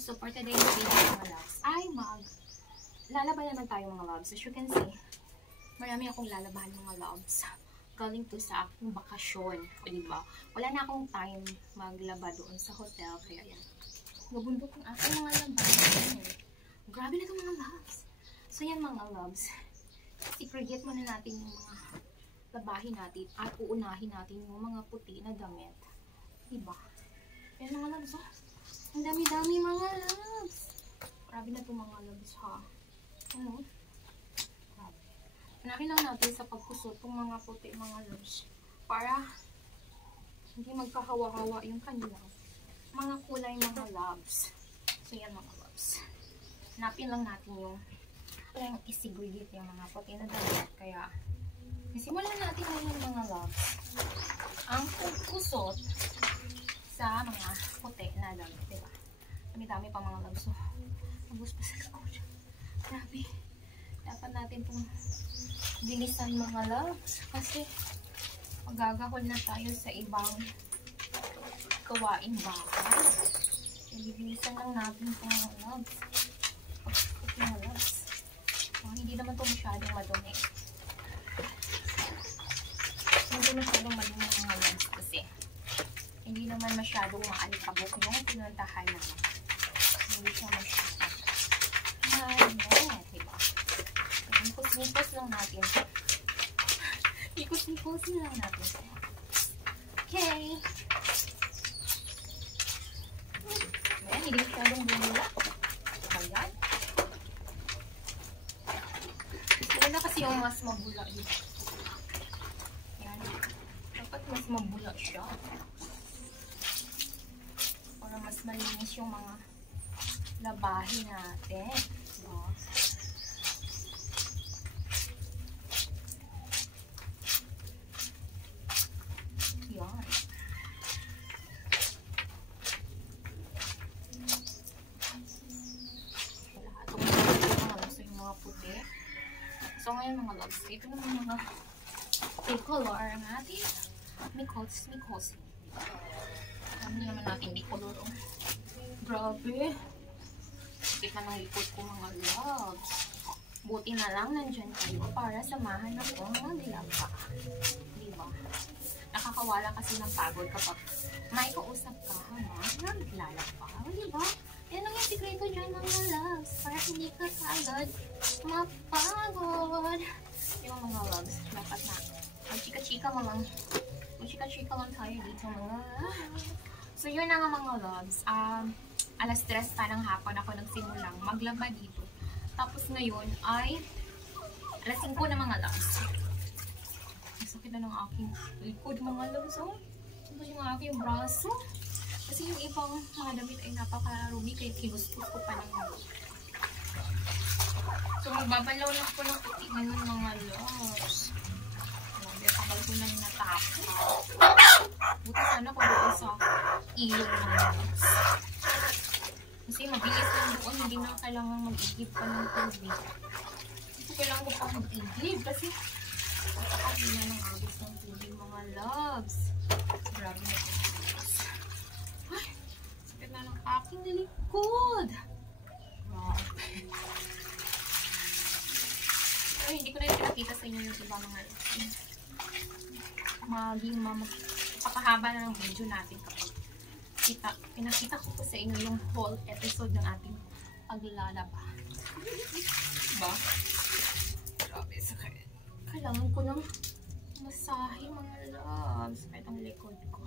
So, for today's video mga loves, ay lalaban naman tayo mga loves. As you can see, marami akong lalabahan mga loves. Galing to sa aking bakasyon. O diba? Wala na akong time maglaba doon sa hotel. Kaya yan. Nabundok ang aking mga labahan. Grabe na ito mga loves. So yan mga loves. I-create muna natin yung mga labahin natin at uunahin natin yung mga puti na damit. Diba? Yan mga loves. Oh. Ang dami-dami mga loves. Grabe na ito mga loves ha. Ano? Grabe. Unahin lang natin sa pagkusot itong mga puti mga loves. Para hindi magkahawa-hawa yung kanilang mga kulay mga loves. So yan mga loves. Hanapin lang natin yung i-segregate yung mga puti na damit. Kaya simulan natin ngayon mga loves ang pagkusot sa mga puti na damit, diba? Dami-dami pa mga loves. So, nabus pa sa likod. Grabe. Dapat natin itong bilisan mga loves. Kasi, magagahol na tayo sa ibang gawaing bahay. Bilisan lang natin itong mga loves. Pagkusot mga loves. Oh, hindi naman ito masyadong madumi. Hindi masyadong madumi mga loves kasi hindi naman masyadong maalikabok yung pinuntahan naman. Hindi siya masyadong malimot, diba? Nikos-nikos lang natin. Nikos-nikos lang natin. Okay. Ayan, hindi masyadong bumula. Ayan. Wala kasi yung mas mabula dito. Ayan. Dapat mas mabula siya. Para mas malinis yung mga labahin natin. So, yan. Yung mga puti. So, ngayon mga loves, ito naman mga color ang ating Mikos. Ano naman natin color. Grabe. Sakit na ng likod ko mga loves. Buti na lang nandyan kayo para samahan ako maglaba. Diba? Nakakawala kasi ng pagod kapag may kausap ka naglalaba. Diba? Yan ang yung sikreto dyan mga loves. Para hindi ka kaagad mapagod. Yung mga loves, dapat na magchika-chika lang tayo dito mga. So yun na nga mga loves. Alas 3 pa ng hapon ako nagsimulang maglaba dito. Tapos ngayon ay alas 5 na mga loves. Masakit na ng aking likod mga loves. Oh. Ito yung aking braso. Kasi yung ibang mga damit ay napakarumi kaya kinuspos ko pa ng mga. So magbabalaw lang ako ng puti ngayon mga loves. Grabe, kapag ko na yung natapos. Buti sana ko doon sa ilog mga loves. Kasi mabilis lang doon, hindi na kailangan mag-igib pa ng tubig. Kasi kailangan ko pa mag-igib kasi hindi na ng agos ng tubig mga loves. Grabe na ito. Ay, sakit na ng aking likod. Grabe. Pero hindi ko na pinakita sa inyo yung iba mga loves. Pakahaba na ng video natin kapag pinakita ko po sa inyo yung whole episode ng ating paglalaba. Diba? Grabe, sakit. Kailangan ko ng masahe mga loves. Sakit ang likod ko.